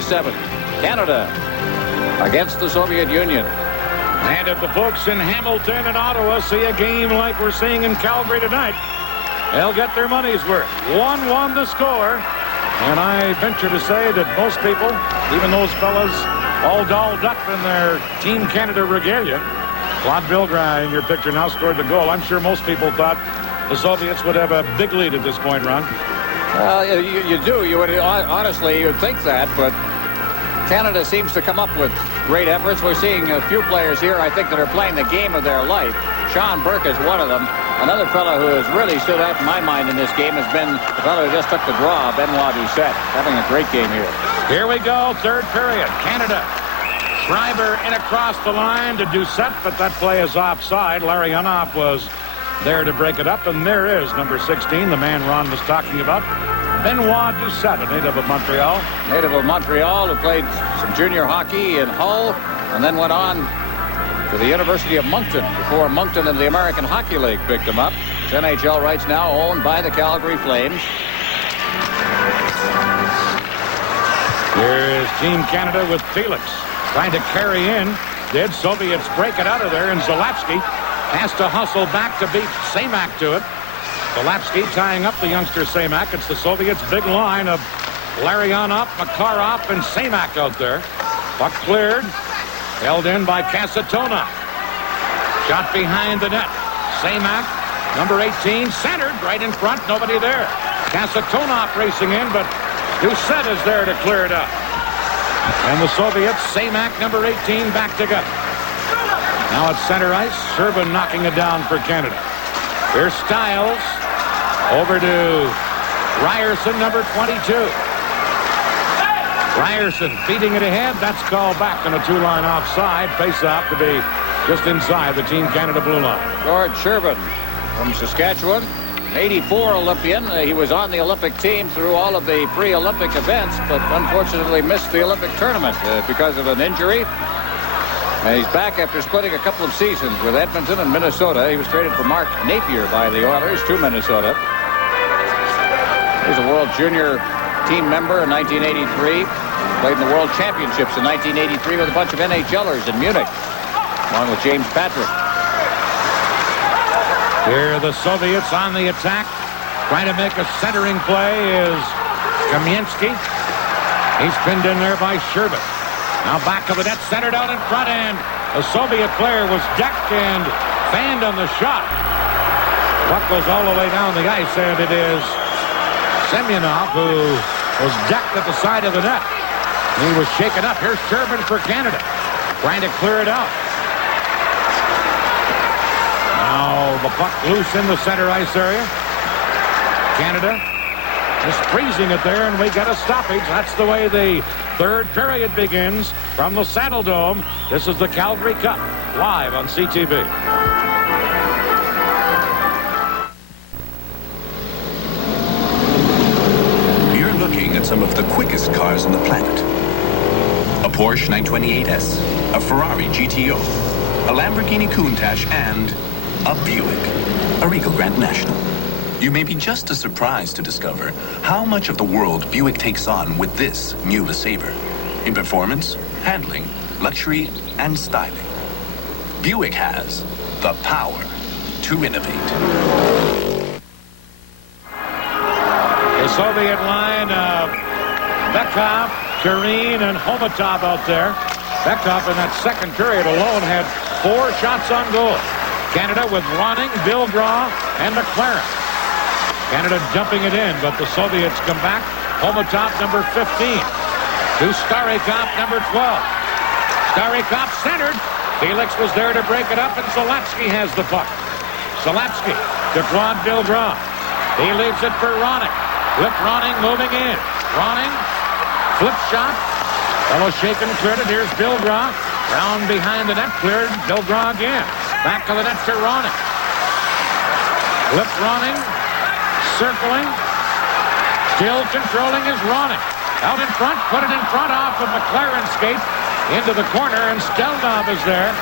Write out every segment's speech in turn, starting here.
February 7th. Canada against the Soviet Union. And if the folks in Hamilton and Ottawa see a game like we're seeing in Calgary tonight, they'll get their money's worth. 1-1 the score. And I venture to say that most people, even those fellas all dolled up in their Team Canada regalia, Claude Bilgras in your picture now scored the goal. I'm sure most people thought the Soviets would have a big lead at this point, Ron. Well, you do. You would honestly, you'd think that, but Canada seems to come up with great efforts. We're seeing a few players here, I think, that are playing the game of their life. Sean Burke is one of them. Another fellow who has really stood out in my mind in this game has been the fellow who just took the draw, Benoit Doucette, having a great game here. Here we go, third period. Canada. Schreiber in across the line to Doucette, but that play is offside. Larry Unoff was there to break it up, and there is number 16, the man Ron was talking about, Benoit Doucette, a native of Montreal. Native of Montreal, who played some junior hockey in Hull, and then went on to the University of Moncton before Moncton and the American Hockey League picked him up. His NHL rights now owned by the Calgary Flames. Here is Team Canada with Felix trying to carry in. Did Soviets break it out of there, and Zalapsky has to hustle back to beat Semak to it. Zalapsky tying up the youngster Semak. It's the Soviets' big line of Larionov, Makarov, and Semak out there. Puck cleared. Held in by Kasatonov. Shot behind the net. Semak, number 18, centered right in front. Nobody there. Kasatonov racing in, but Doucette is there to clear it up. And the Soviets, Semak, number 18, back together. Now at center ice, Sherbin knocking it down for Canada. Here's Stiles. Over to Ryerson, number 22. Ryerson feeding it ahead. That's called back on a two-line offside. Face-off to be just inside the Team Canada blue line. George Sherbin from Saskatchewan, 84 Olympian. He was on the Olympic team through all of the pre-Olympic events, but unfortunately missed the Olympic tournament because of an injury. And he's back after splitting a couple of seasons with Edmonton and Minnesota. He was traded for Mark Napier by the Oilers to Minnesota. He's a World Junior team member in 1983. Played in the World Championships in 1983 with a bunch of NHLers in Munich, along with James Patrick. Here the Soviets on the attack. Trying to make a centering play is Kamensky. He's pinned in there by Sherbin. Now back of the net, centered out in front, and a Soviet player was decked and fanned on the shot. Puck goes all the way down the ice, and it is Semyonov who was decked at the side of the net. He was shaken up. Here's Sherbin for Canada, trying to clear it out. Now the puck loose in the center ice area. Canada just freezing it there, and we get a stoppage. That's the way the third period begins from the Saddle Dome. This is the Calgary Cup, live on CTV. You're looking at some of the quickest cars on the planet. A Porsche 928S, a Ferrari GTO, a Lamborghini Countach, and a Buick, a Regal Grand National. You may be just as surprised to discover how much of the world Buick takes on with this new LeSabre. In performance, handling, luxury, and styling. Buick has the power to innovate. The Soviet line of Bekov, Kareen, and Homatov out there. Bekov in that second period alone had 4 shots on goal. Canada with Ronning, Bilgras, and McLaren. Canada dumping it in, but the Soviets come back. Homatov, number 15. To Starikov, number 12. Starikov centered. Felix was there to break it up, and Zalapsky has the puck. Zalapsky to Claude Bilgras. He leaves it for Ronning. With Ronning moving in. Ronning, flip shot. Fellow shaken, cleared it. Here's Bilgras. Round behind the net, cleared. Bilgras again. Back to the net to Ronning. Flip Ronning. Circling. Still controlling is Ronning. Out in front, put it in front off of McLaren's skate into the corner, and Stelnov is there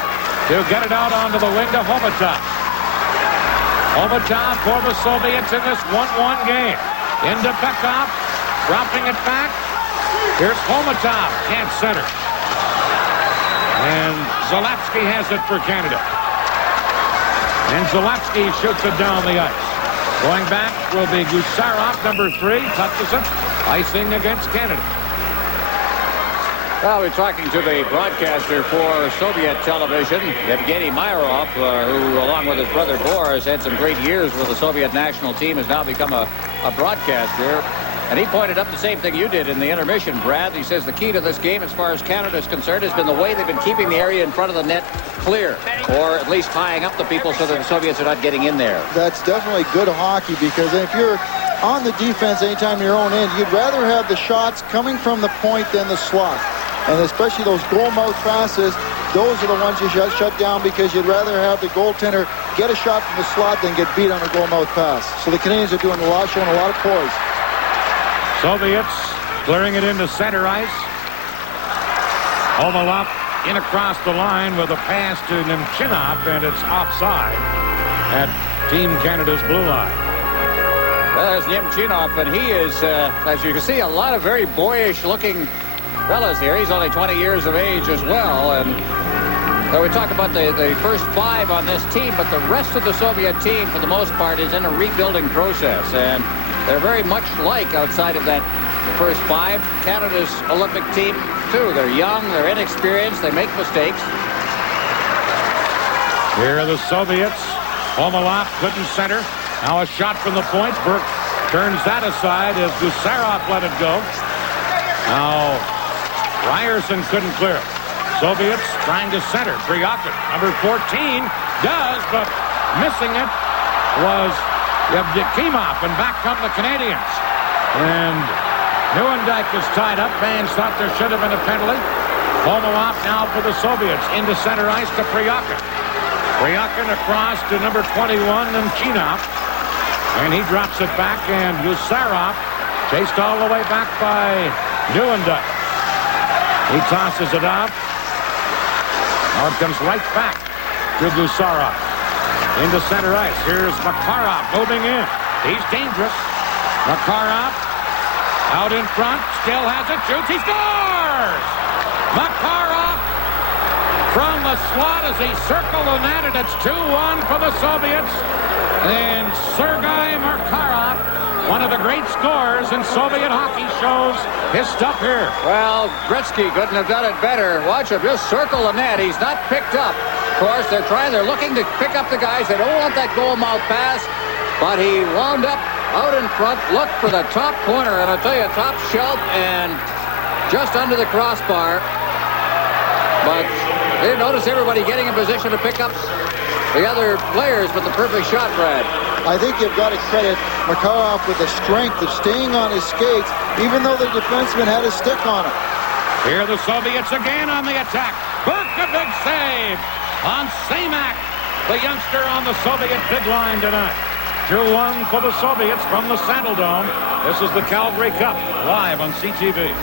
to get it out onto the wing to Homatov. Homatov for the Soviets in this 1-1 game. Into Bekov, dropping it back. Here's Homatov, can't center. And Zalewski has it for Canada. And Zalewski shoots it down the ice. Going back will be Gusarov, number 3, touches it. Icing against Canada. Well, we're talking to the broadcaster for Soviet television, Yevgeny Myrov, who, along with his brother Boris, had some great years with the Soviet national team, has now become a broadcaster. And he pointed up the same thing you did in the intermission, Brad. He says the key to this game, as far as Canada is concerned, has been the way they've been keeping the area in front of the net clear, or at least tying up the people so that the Soviets are not getting in there. That's definitely good hockey, because if you're on the defense anytime your own end, you'd rather have the shots coming from the point than the slot. And especially those goal mouth passes, those are the ones you shut down, because you'd rather have the goaltender get a shot from the slot than get beat on a goal mouth pass. So the Canadians are doing a lot, showing a lot of poise. Soviets clearing it into center ice. Omalov in across the line with a pass to Nemchinov, and it's offside at Team Canada's blue line. There's Nemchinov, and he is, as you can see, a lot of very boyish-looking fellas here. He's only 20 years of age as well, and we talk about the first 5 on this team, but the rest of the Soviet team, for the most part, is in a rebuilding process, and they're very much like, outside of that first 5, Canada's Olympic team, too. They're young, they're inexperienced, they make mistakes. Here are the Soviets. Omalov couldn't center. Now a shot from the point. Burke turns that aside as Gusarov let it go. Now Ryerson couldn't clear it. Soviets trying to center. Kryakin, number 14, does, but missing it was Yevdokimov, and back come the Canadians. And Neuendijk is tied up. Fans thought there should have been a penalty. Omalov now for the Soviets. Into center ice to Kryakin. Kryakin across to number 21, Nemchinov. And he drops it back, and Gusarov chased all the way back by Neuendijk. He tosses it out. Now it comes right back to Gusarov. Into center ice. Here's Makarov moving in. He's dangerous. Makarov out in front. Still has it. Shoots. He scores! Makarov from the slot as he circled the net, and it's 2-1 for the Soviets. And Sergei Makarov, one of the great scorers in Soviet hockey, shows his stuff here. Well, Gretzky couldn't have done it better. Watch him just circle the net. He's not picked up. Of course, they're looking to pick up the guys. They don't want that goal mouth pass, but he wound up out in front, looked for the top corner, and I'll tell you, top shelf and just under the crossbar. But they notice everybody getting in position to pick up the other players, but the perfect shot, Brad. I think you've got to credit Makarov with the strength of staying on his skates, even though the defenseman had his stick on him. Here the Soviets again on the attack. Burke, a big save on Samak, the youngster on the Soviet big line tonight. 2-1 for the Soviets from the Saddledome. This is the Calgary Cup, live on CTV.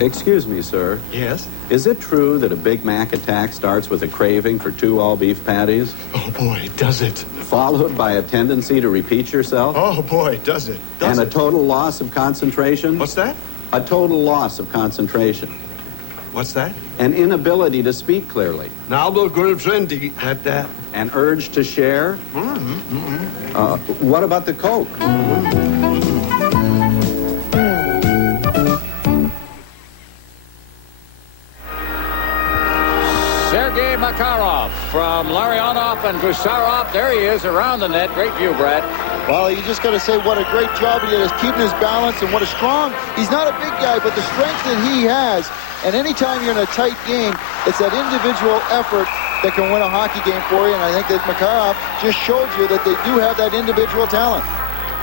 Excuse me, sir. Yes? Is it true that a Big Mac attack starts with a craving for 2 all-beef patties? Oh, boy, does it. Followed by a tendency to repeat yourself? Oh, boy, does it. And a total loss of concentration? What's that? A total loss of concentration. What's that? An inability to speak clearly. At that. An urge to share? What about the Coke? Sergei Makarov from Larionov and Gusarov. There he is around the net. Great view, Brad. Well, you just got to say what a great job he did is keeping his balance, and what a strong, he's not a big guy, but the strength that he has, and anytime you're in a tight game, it's that individual effort that can win a hockey game for you, and I think that Makarov just showed you that they do have that individual talent.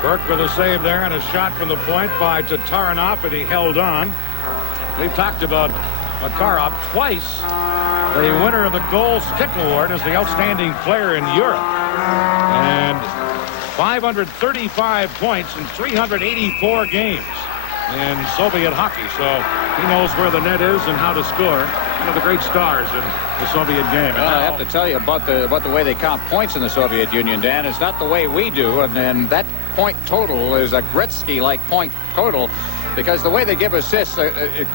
Burke with a save there and a shot from the point by Tatarinov, and he held on. We've talked about Makarov twice. The winner of the Gold Stick Award as the outstanding player in Europe. And 535 points in 384 games in Soviet hockey. So he knows where the net is and how to score. One of the great stars in the Soviet game. Well, I have to tell you about the way they count points in the Soviet Union, Dan. It's not the way we do, and that point total is a Gretzky-like point total, because the way they give assists, the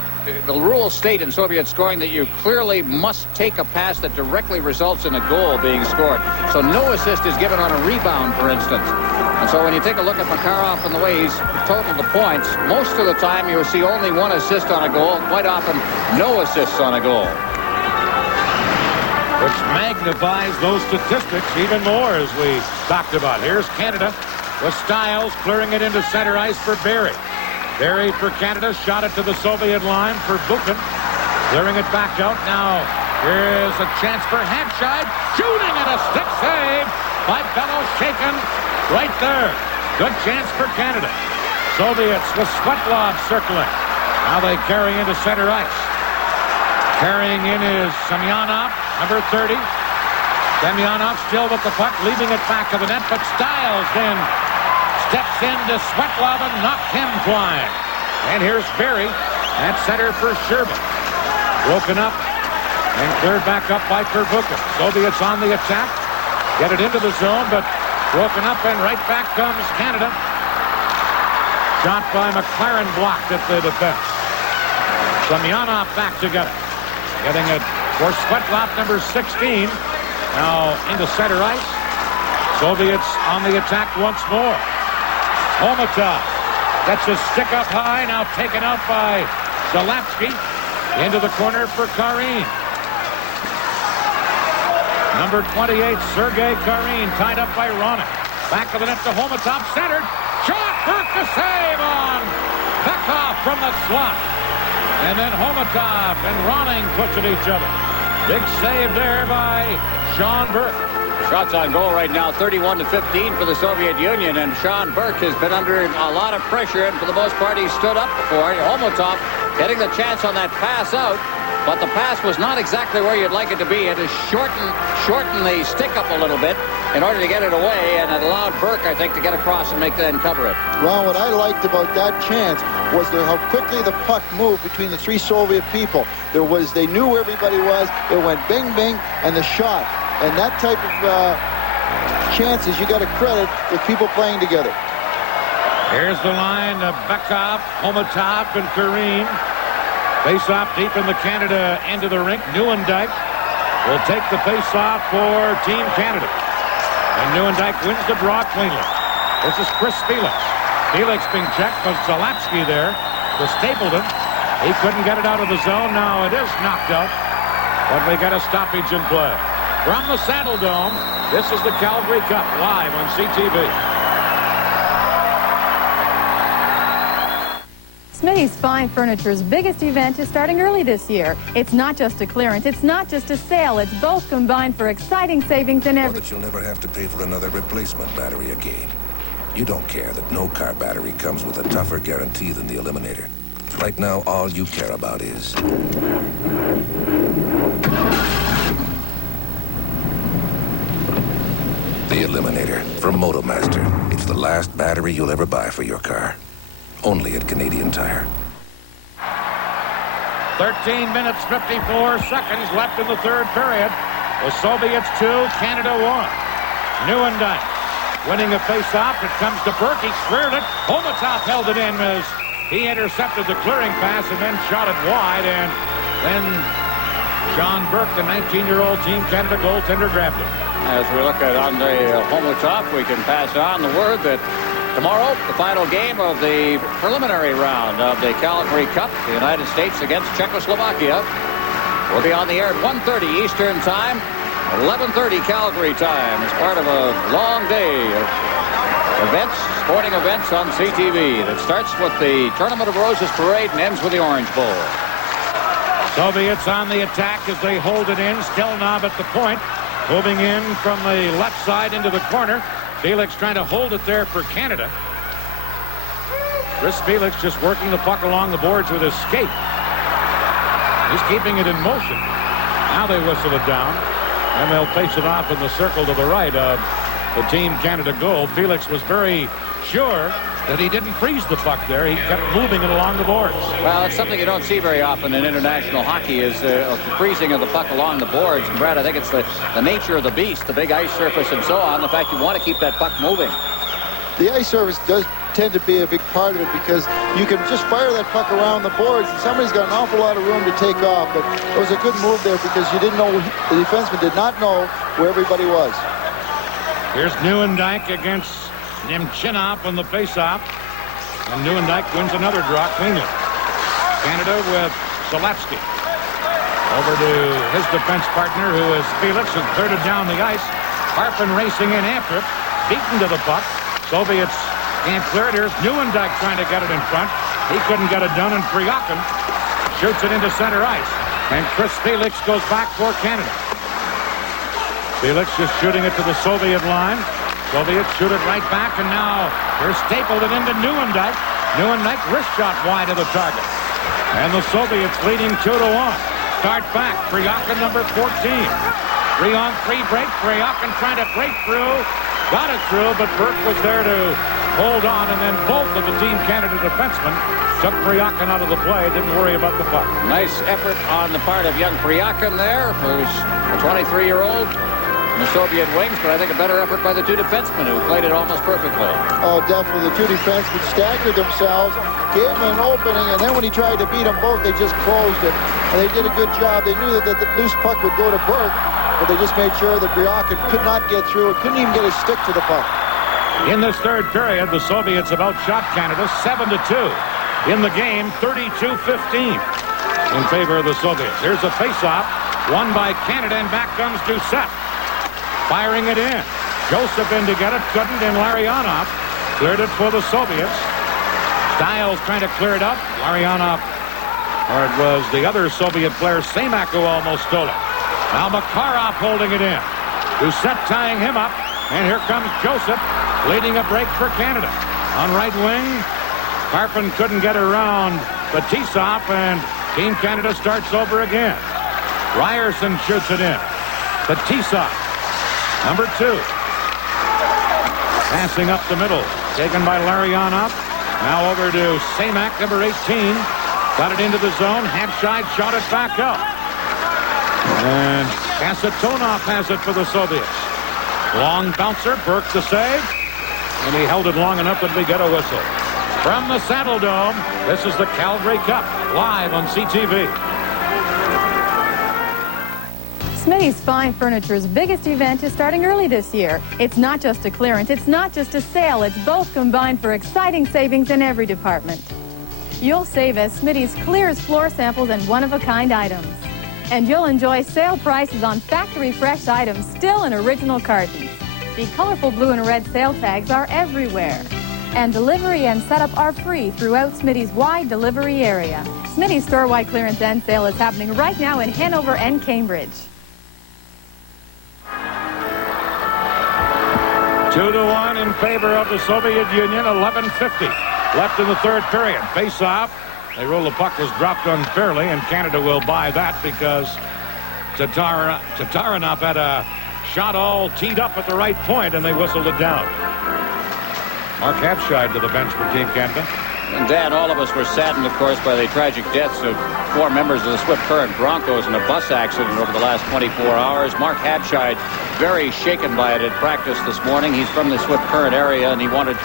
rules state in Soviet scoring that you clearly must take a pass that directly results in a goal being scored. So no assist is given on a rebound, for instance. And so when you take a look at Makarov and the way he's totaled the points, most of the time you'll see only one assist on a goal, quite often no assists on a goal. Which magnifies those statistics even more, as we talked about. Here's Canada with Stiles clearing it into center ice for Barrie. Barrie for Canada, shot it to the Soviet line for Buchan. Clearing it back out. Now here's a chance for Hampshire. Shooting and a stick save by Bellows, shaken right there. Good chance for Canada. Soviets with Svetlov circling. Now they carry into center ice. Carrying in is Semyonov, number 30. Semyonov still with the puck, leaving it back of the net, but Stiles then steps into Svetlov and knocked him flying. And here's Barrie at center for Sherman. Broken up and cleared back up by Kerbuka. Soviets on the attack. Get it into the zone, but broken up, and right back comes Canada. Shot by McLaren, blocked at the defense. Semyonov back together. Getting it for Svetlov, number 16. Now into center ice. Soviets on the attack once more. Homatov gets his stick up high, now taken out by Zalapsky. Into the corner for Karin. Number 28, Sergei Karin, tied up by Ronik. Back of the net to Homatov, centered. Shot, Burke to save on Bekov from the slot. And then Homatov and Ronning push at each other. Big save there by Sean Burke. Shots on goal right now, 31-15 for the Soviet Union, and Sean Burke has been under a lot of pressure, and for the most part he stood up for it. Homatov getting the chance on that pass out, but the pass was not exactly where you'd like it to be. It has shorten the stick up a little bit in order to get it away, and it allowed Burke, I think, to get across and cover it. Well, what I liked about that chance was how quickly the puck moved between the three Soviet people. They knew where everybody was. It went bing, bing, and the shot. And that type of chances you got to credit with people playing together. Here's the line of Bekov, Homatov, and Karin. Face-off deep in the Canada end of the rink. Nieuwendyk will take the face-off for Team Canada. And Nieuwendyk wins the draw cleanly. This is Chris Felix. Felix being checked, but Zalapsky there to Stapleton. He couldn't get it out of the zone. Now it is knocked out, but we got a stoppage in play. From the Saddle Dome, this is the Calgary Cup live on CTV. Smitty's Fine Furniture's biggest event is starting early this year. It's not just a clearance, it's not just a sale, it's both combined for exciting savings in every... That you'll never have to pay for another replacement battery again. You don't care that no car battery comes with a tougher guarantee than the Eliminator. Right now, all you care about is... the Eliminator from Motomaster. It's the last battery you'll ever buy for your car. Only at Canadian Tire. 13 minutes, 54 seconds left in the third period. The Soviets 2, Canada 1. Nieuwendyk winning a face-off. It comes to Burke. He cleared it. Homatov held it in as he intercepted the clearing pass and then shot it wide. And then Sean Burke, the 19-year-old Team Canada goaltender, grabbed it. As we look at Andrei Homatov, we can pass on the word that tomorrow, the final game of the preliminary round of the Calgary Cup, the United States against Czechoslovakia, will be on the air at 1:30 Eastern Time, 11:30 Calgary time, as part of a long day of events, sporting events on CTV that starts with the Tournament of Roses parade and ends with the Orange Bowl. Soviets on the attack as they hold it in. Stelnov at the point. Moving in from the left side into the corner. Felix trying to hold it there for Canada. Chris Felix just working the puck along the boards with his skate. He's keeping it in motion. Now they whistle it down. And they'll face it off in the circle to the right of the Team Canada goal. Felix was very sure that he didn't freeze the puck there. He kept moving it along the boards. Well, it's something you don't see very often in international hockey, is the freezing of the puck along the boards. And Brad, I think it's the nature of the beast, the big ice surface and so on, the fact you want to keep that puck moving. the ice surface does tend to be a big part of it because you can just fire that puck around the boards and somebody's got an awful lot of room to take off. But it was a good move there because you didn't know, the defenseman did not know where everybody was. Here's Neuendijk against Nemchinov on the faceoff. And Neuendijk wins another draw cleanly. Canada with Zalewski. Over to his defense partner, who is Felix, who cleared it down the ice. Harpin racing in after it. Beaten to the puck. Soviets can't clear it. Here's Neuendijk trying to get it in front. He couldn't get it done, and Priakin shoots it into center ice. And Chris Felix goes back for Canada. Felix just shooting it to the Soviet line. Soviets shoot it right back, and now they're stapled it into Neuendijk. Neuendijk wrist shot wide of the target. And the Soviets leading 2-1. Start back. Priakin, number 14. 3-on-3 break. Priakin trying to break through. Got it through, but Burke was there to hold on, and then both of the Team Canada defensemen took Priakin out of the play. Didn't worry about the puck. Nice effort on the part of young Priakin there, who's a 23-year-old. The Soviet wings, but I think a better effort by the two defensemen who played it almost perfectly. Oh, definitely. The two defensemen staggered themselves, gave him an opening, and then when he tried to beat them both, they just closed it. And they did a good job. They knew that the loose puck would go to Burke, but they just made sure that Priakin could not get through. It couldn't even get a stick to the puck. In this third period, the Soviets have outshot Canada 7-2. In the game, 32-15 in favor of the Soviets. Here's a face-off, won by Canada, and back comes Doucette. Firing it in. Joseph in to get it. Couldn't. And Larionov cleared it for the Soviets. Stiles trying to clear it up. Larionov, or it was the other Soviet player, Semak, who almost stole it. Now Makarov holding it in. Doucette tying him up. And here comes Joseph leading a break for Canada. On right wing, Harpin couldn't get around Fetisov, and Team Canada starts over again. Ryerson shoots it in. Fetisov. Number 2. Passing up the middle. Taken by Larionov. Now over to Semak, number 18. Got it into the zone. Habscheid shot it back up. And Kasatonov has it for the Soviets. Long bouncer. Burke the save. And he held it long enough that we get a whistle. From the Saddle Dome, this is the Calgary Cup, live on CTV. Smitty's Fine Furniture's biggest event is starting early this year. It's not just a clearance, it's not just a sale, it's both combined for exciting savings in every department. You'll save as Smitty's clears floor samples and one-of-a-kind items. And you'll enjoy sale prices on factory-fresh items still in original cartons. The colorful blue and red sale tags are everywhere. And delivery and setup are free throughout Smitty's wide delivery area. Smitty's store-wide clearance and sale is happening right now in Hanover and Cambridge. 2-1 in favor of the Soviet Union. 11:50 left in the third period. Face-off. They rule the puck was dropped unfairly, and Canada will buy that because Tatarinov had a shot all teed up at the right point, and they whistled it down. Mark Habscheid to the bench for Team Canada. And Dan, all of us were saddened, of course, by the tragic deaths of 4 members of the Swift Current Broncos in a bus accident over the last 24 hours. Mark Habscheid, very shaken by it at practice this morning. He's from the Swift Current area, and he wanted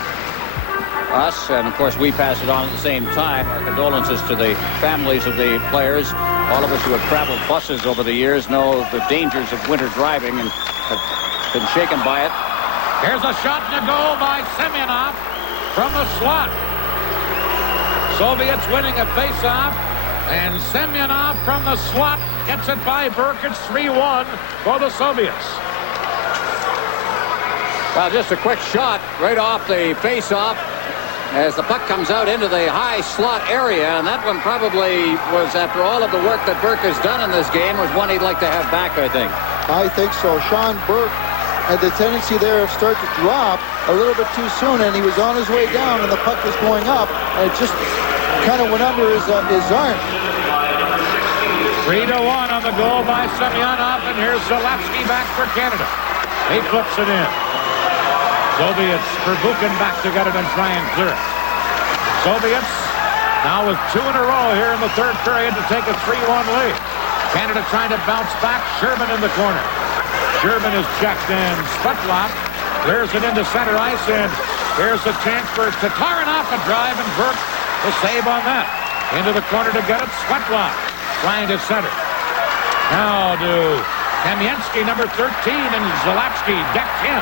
us, and of course we pass it on at the same time, our condolences to the families of the players. All of us who have traveled buses over the years know the dangers of winter driving and have been shaken by it. Here's a shot and a goal by Semyonov from the slot. Soviets winning a face-off, and Semyonov from the slot gets it by Burke. It's 3-1 for the Soviets. Well, just a quick shot right off the face-off as the puck comes out into the high slot area, and that one probably was, after all of the work that Burke has done in this game, was one he'd like to have back, I think. I think so. Sean Burke had the tendency there of start to drop a little bit too soon, and he was on his way down, and the puck was going up, and it just kind of went under his arm. 3-1 on the goal by Semyonov, and here's Zalewski back for Canada. He flips it in. Soviets for Buchan back to get it and try and clear it. Soviets now with 2 in a row here in the third period to take a 3-1 lead. Canada trying to bounce back. Sherman in the corner. Sherman is checked in. Svetlov clears it into center ice, and Here's a chance for Tataranoff, a drive, and Burke the save on that. Into the corner to get it. Svetlov trying to center. Now to Kamensky, number 13, and Zalapsky decked him.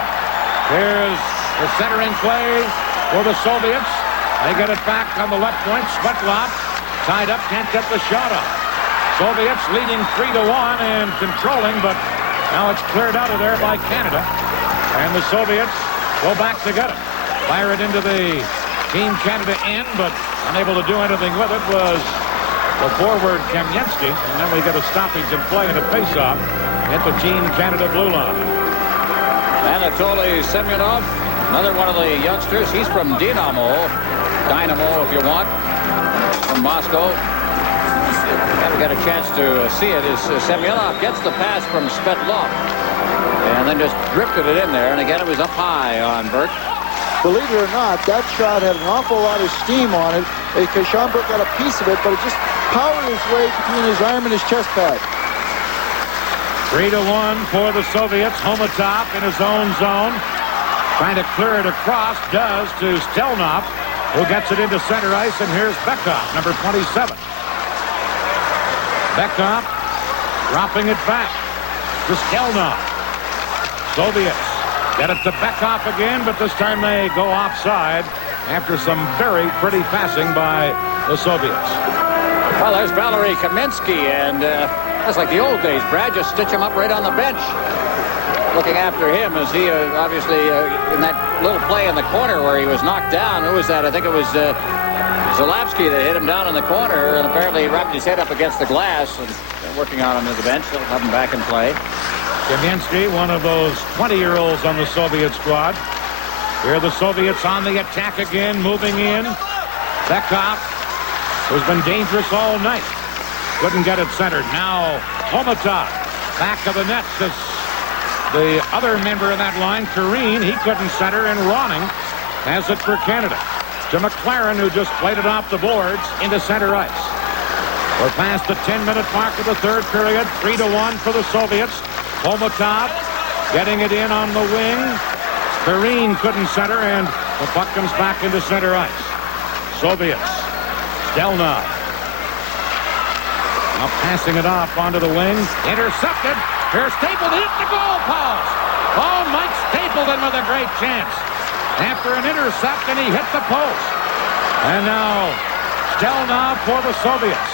Here's the centering play for the Soviets. They get it back on the left point. Svetlov tied up, can't get the shot off. Soviets leading 3-1 and controlling, but now it's cleared out of there by Canada. And the Soviets go back to get it. Fire it into the Team Canada end, but unable to do anything with it was the forward Kamensky. And then we get a stoppage in play and a face-off at the Team Canada blue line. Anatoly Semyonov, another one of the youngsters. He's from Dynamo if you want, from Moscow. Never got a chance to see it as Semyonov gets the pass from Svetlov and then just drifted it in there. And again, it was up high on Burke. Believe it or not, that shot had an awful lot of steam on it because Sean Burke got a piece of it, but it just powered his way between his arm and his chest pad. 3-1 for the Soviets. Homatov in his own zone. Trying to clear it across. Does to Stelnov, who gets it into center ice. And here's Bekov, number 27. Bekov dropping it back to Stelnov. Soviets get it to Bekov again, but this time they go offside after some very pretty passing by the Soviets. Well, there's Valery Kamensky, and that's like the old days, Brad. Just stitch him up right on the bench. Looking after him as he obviously in that little play in the corner where he was knocked down. Who was that? I think it was Zalapsky that hit him down in the corner, and apparently he wrapped his head up against the glass. And they're working on him at the bench. They'll have him back in play. Kamensky, one of those 20-year-olds on the Soviet squad. Here are the Soviets on the attack again, moving in. Bekov, who's been dangerous all night, couldn't get it centered. Now Homatov, back of the net. The other member of that line, Kareen, he couldn't center, and Ronning has it for Canada. To McLaren, who just played it off the boards into center ice. We're past the 10-minute mark of the third period. 3-1 for the Soviets. Homatov getting it in on the wing. Kareen couldn't center, and the puck comes back into center ice. Soviets. Stelnov. Now passing it off onto the wing. Intercepted. Here's Stapleton hit the goal post. Oh, Mike Stapleton with a great chance. After an intercept, and he hit the post. And now Stelnov for the Soviets.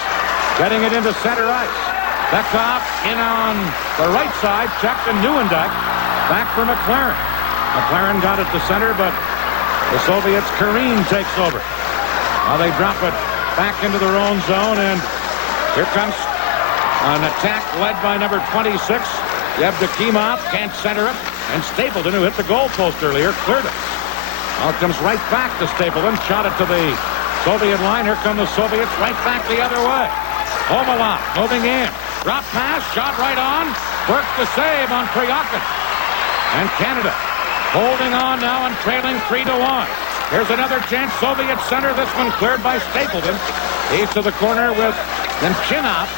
Getting it into center ice. Bekov in on the right side, checked, and Nieuwendyk back for McLaren. McLaren got it to center, but the Soviets, Kareen takes over. Now they drop it back into their own zone, and here comes an attack led by number 26. Yevdokimov can't center it, and Stapleton, who hit the goal post earlier, cleared it. Now it comes right back to Stapleton, shot it to the Soviet line. Here come the Soviets right back the other way. Omalov moving in. Drop pass, shot right on. Burke the save on Kryakin. And Canada holding on now and trailing 3-1. Here's another chance. Soviet center. This one cleared by Stapleton. He's to the corner with Nemchinov.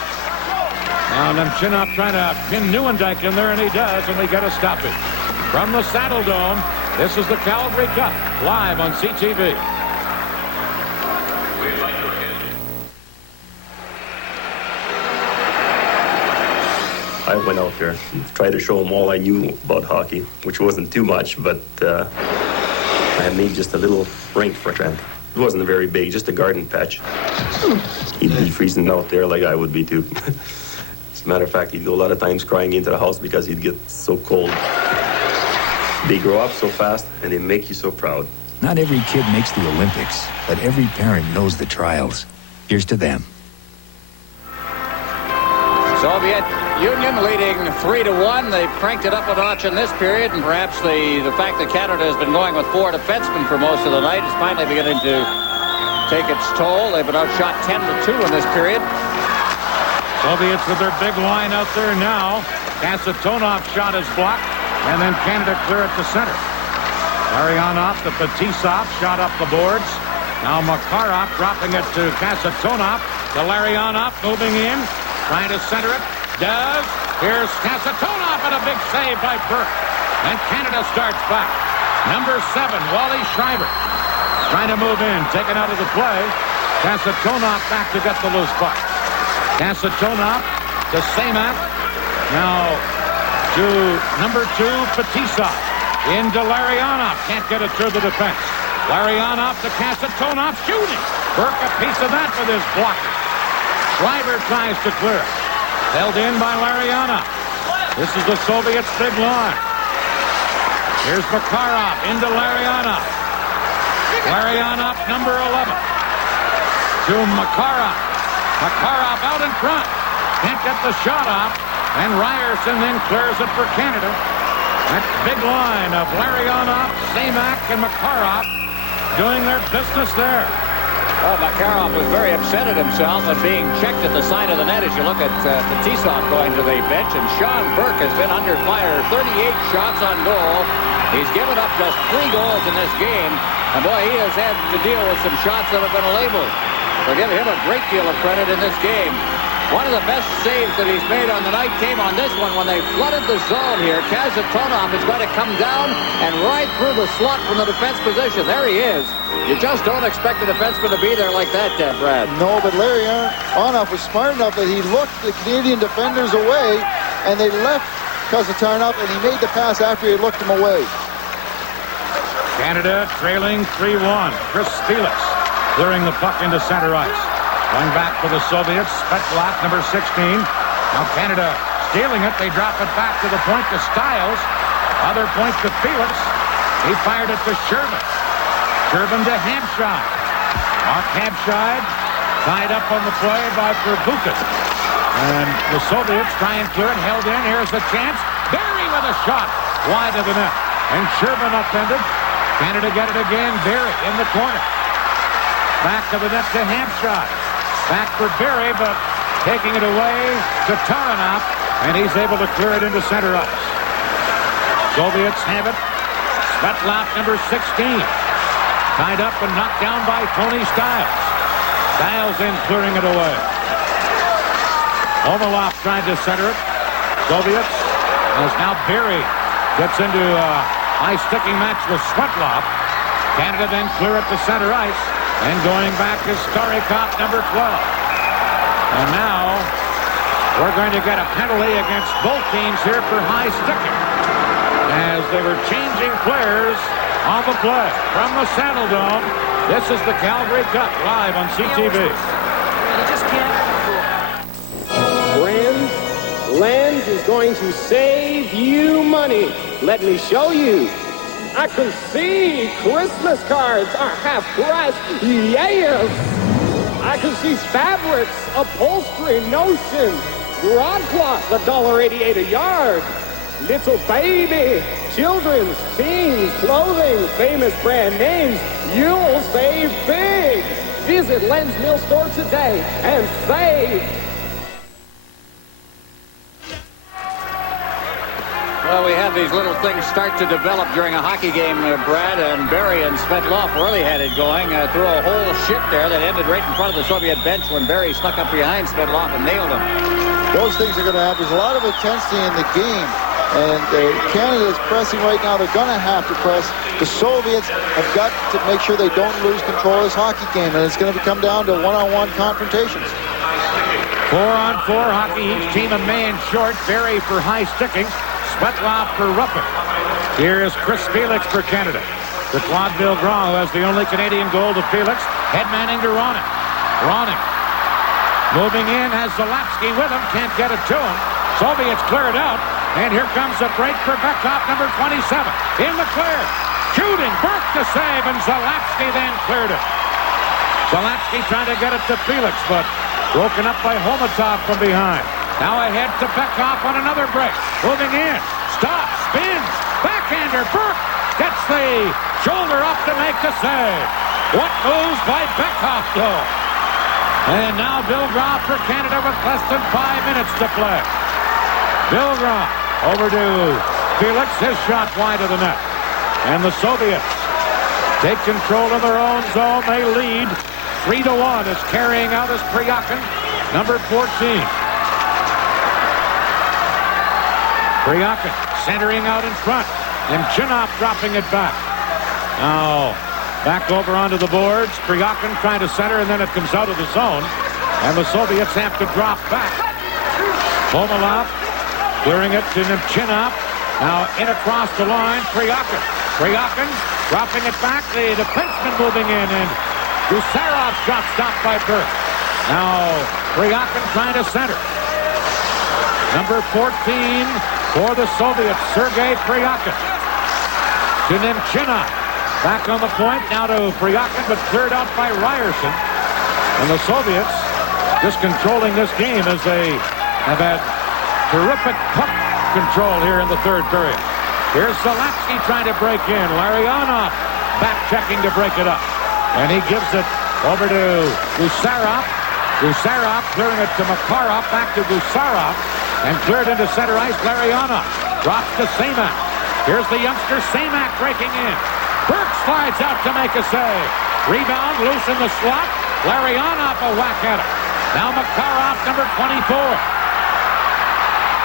Now Nemchinov trying to pin Nieuwendyk in there, and he does, and we get a stoppage. From the Saddle Dome, this is the Calgary Cup, live on CTV. I went out there and tried to show him all I knew about hockey, which wasn't too much, but I had made just a little rink for Trent. It wasn't very big, just a garden patch. He'd be freezing out there like I would be too. As a matter of fact, he'd go a lot of times crying into the house because he'd get so cold. They grow up so fast, and they make you so proud. Not every kid makes the Olympics, but every parent knows the trials. Here's to them. Soviet Union leading 3-1. They cranked it up a notch in this period, and perhaps the fact that Canada has been going with 4 defensemen for most of the night is finally beginning to take its toll. They've been outshot 10-2 in this period. Soviets with their big line out there now. Kasatonov shot is blocked, and then Canada clear it to center. Larionov to Fetisov, shot up the boards. Now Makarov dropping it to Kasatonov. To Larionov moving in, trying to center it. Does. Here's Kasatonov, and a big save by Burke. And Canada starts back. Number 7, Wally Schreiber. Trying to move in, taken out of the play. Kasatonov back to get the loose puck. Kasatonov to Samak. Now to number 2, Fetisov. Into Larionov. Can't get it through the defense. Larionov to Kasatonov. Shooting. Burke a piece of that with his blocker. Schreiber tries to clear it. Held in by Larionov. This is the Soviets' big line. Here's Makarov into Larionov. Larionov, number 11. To Makarov. Makarov out in front. Can't get the shot off. And Ryerson then clears it for Canada. That big line of Larionov, Samak, and Makarov doing their business there. Well, Makarov was very upset at himself and being checked at the side of the net as you look at Fetisov going to the bench. And Sean Burke has been under fire. 38 shots on goal. He's given up just 3 goals in this game. And boy, he has had to deal with some shots that have been labeled. We'll give him a great deal of credit in this game. One of the best saves that he's made on the night came on this one when they flooded the zone here. Kasatonov is going to come down and right through the slot from the defense position. There he is. You just don't expect the defenseman to be there like that, Brad. No, but Larionov was smart enough that he looked the Canadian defenders away, and they left Kasatonov, and he made the pass after he looked him away. Canada trailing 3-1. Chris Felix clearing the puck into center ice. Going back for the Soviets, Svetlov, number 16. Now Canada stealing it. They drop it back to the point to Stiles. Other point to Felix. He fired it to Sherman. Sherman to Hampshire. Mark Hampshire tied up on the play by Perbukin. And the Soviets try and clear it. Held in. Here's the chance. Barry with a shot wide of the net. And Sherman upended. Canada get it again. Barry in the corner. Back to the net to Hampshire. Back for Barry, but taking it away to Taranov, and he's able to clear it into center ice. Soviets have it. Svetlov, number 16. Tied up and knocked down by Tony Stiles. Stiles in clearing it away. Omalov tried to center it. Soviets, as now Barry gets into a high-sticking match with Svetlov. Canada then clear it to center ice. And going back is Starikov, number 12. And now we're going to get a penalty against both teams here for high sticking. As they were changing players on the play from the Saddle Dome. This is the Calgary Cup live on CTV. Friends, Lens is going to save you money. Let me show you. I can see Christmas cards are half price. Yes! I can see fabrics, upholstery, notion, broadcloth, $1.88 a yard. Little baby, children's, teens, clothing, famous brand names. You'll save big. Visit Len's Mill Store today and save. Well, we had these little things start to develop during a hockey game, Brad, and Barry and Svetlov really had it going through a whole shift there that ended right in front of the Soviet bench when Barry snuck up behind Svetlov and nailed him. Those things are going to happen. There's a lot of intensity in the game, and Canada is pressing right now. They're going to have to press. The Soviets have got to make sure they don't lose control of this hockey game, and it's going to come down to one-on-one confrontations. 4-on-4 hockey, each team a man short. Barry for high sticking. Svetlov for roughing. Here is Chris Felix for Canada. To Claude Villegrand, who has the only Canadian goal to Felix. Head-manning to Ronning. Ronning. Moving in, has Zalapsky with him. Can't get it to him. Soviets clear it out. And here comes a break for Bekov, number 27. In the clear. Shooting. Burke to save, and Zalapsky then cleared it. Zalapsky trying to get it to Felix, but broken up by Homatov from behind. Now ahead to Bekov on another break. Moving in. Stops. Spins. Backhander. Burke gets the shoulder up to make the save. What moves by Bekov, though? And now Villegrand for Canada with less than 5 minutes to play. Villegrand over to Felix. His shot wide of the net. And the Soviets take control of their own zone. They lead 3-1 as carrying out is Priyakin, number 14. Priyakin centering out in front. Nemchinov dropping it back. Now back over onto the boards. Kryakin trying to center, and then it comes out of the zone. And the Soviets have to drop back. Komalov clearing it to Nemchinov. Now in across the line, Kryakin. Kryakin dropping it back. The defenseman moving in, and Gusarov shot stopped by Burke. Now Kryakin trying to center. Number 14 for the Soviets, Sergei Kryakin. To Nemchinov. Back on the point, now to Kryakin, but cleared out by Ryerson. And the Soviets just controlling this game as they have had terrific puck control here in the third period. Here's Zalapsky trying to break in. Larionov back-checking to break it up. And he gives it over to Gusarov. Gusarov clearing it to Makarov, back to Gusarov, and cleared into center ice. Larionov drops to Semak. Here's the youngster Semak breaking in. Burke slides out to make a save. Rebound loose in the slot. Larionov a whack at it. Now Makarov, number 24.